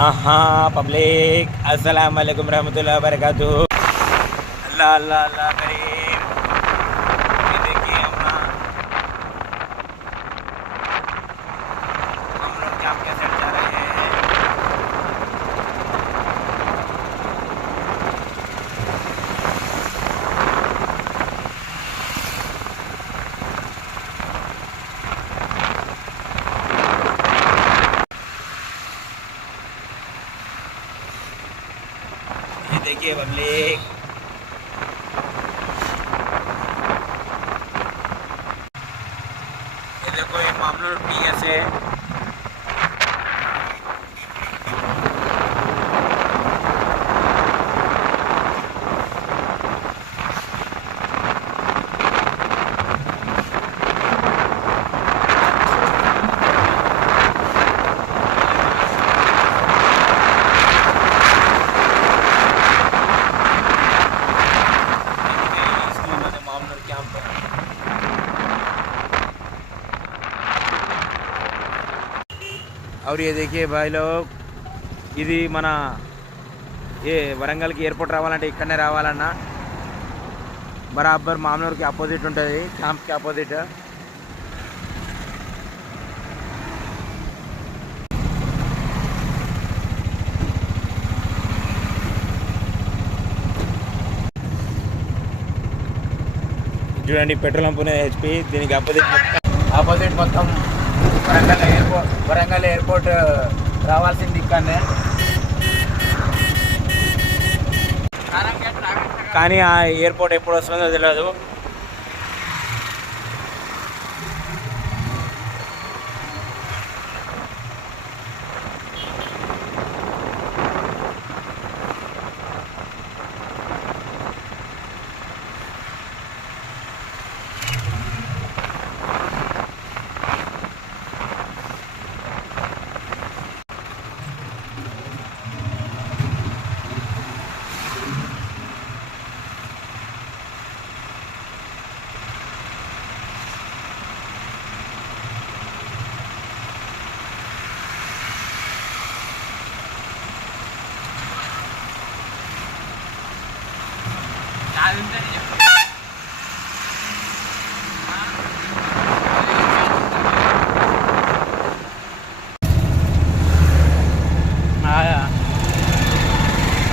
हाँ पब्लिक अस्सलाम वालेकुम रहमतुल्लाहि व बरकातुहू। अल्लाह अल्लाह अल्लाह करीम। ये देखिए हम लोग क्या कैसे जा रहे हैं। ये देखिए पब्लिक, ये देखो ये मामलों PS है। और ये देखिए भाई लोग, ఇది మన ఏ వరంగల్కి ఎయిర్పోర్ట్ రావాలంటే ఇక్కడనే రావాలన్నా బరాబర్ మామూలుకి అపోజిట్ ఉంటుంది, క్యాంప్కి అపోజిట్. చూడండి పెట్రోల్ పంపునే HP, దీనికి ఆపోజిట్ మొత్తం వరంగల్ ఎయిర్పోర్ట్ రావాల్సింది ఇక్కడనే. కానీ ఆ ఎయిర్పోర్ట్ ఎప్పుడు వస్తుందో తెలియదు.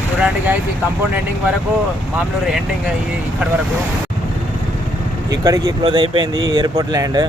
చూడండి గైస్, ఈ కంపౌండ్ ఎండింగ్ వరకు మామూలు ఎండింగ్ ఇక్కడి వరకు, ఇక్కడికి క్లోజ్ అయిపోయింది ఎయిర్పోర్ట్ ల్యాండ్.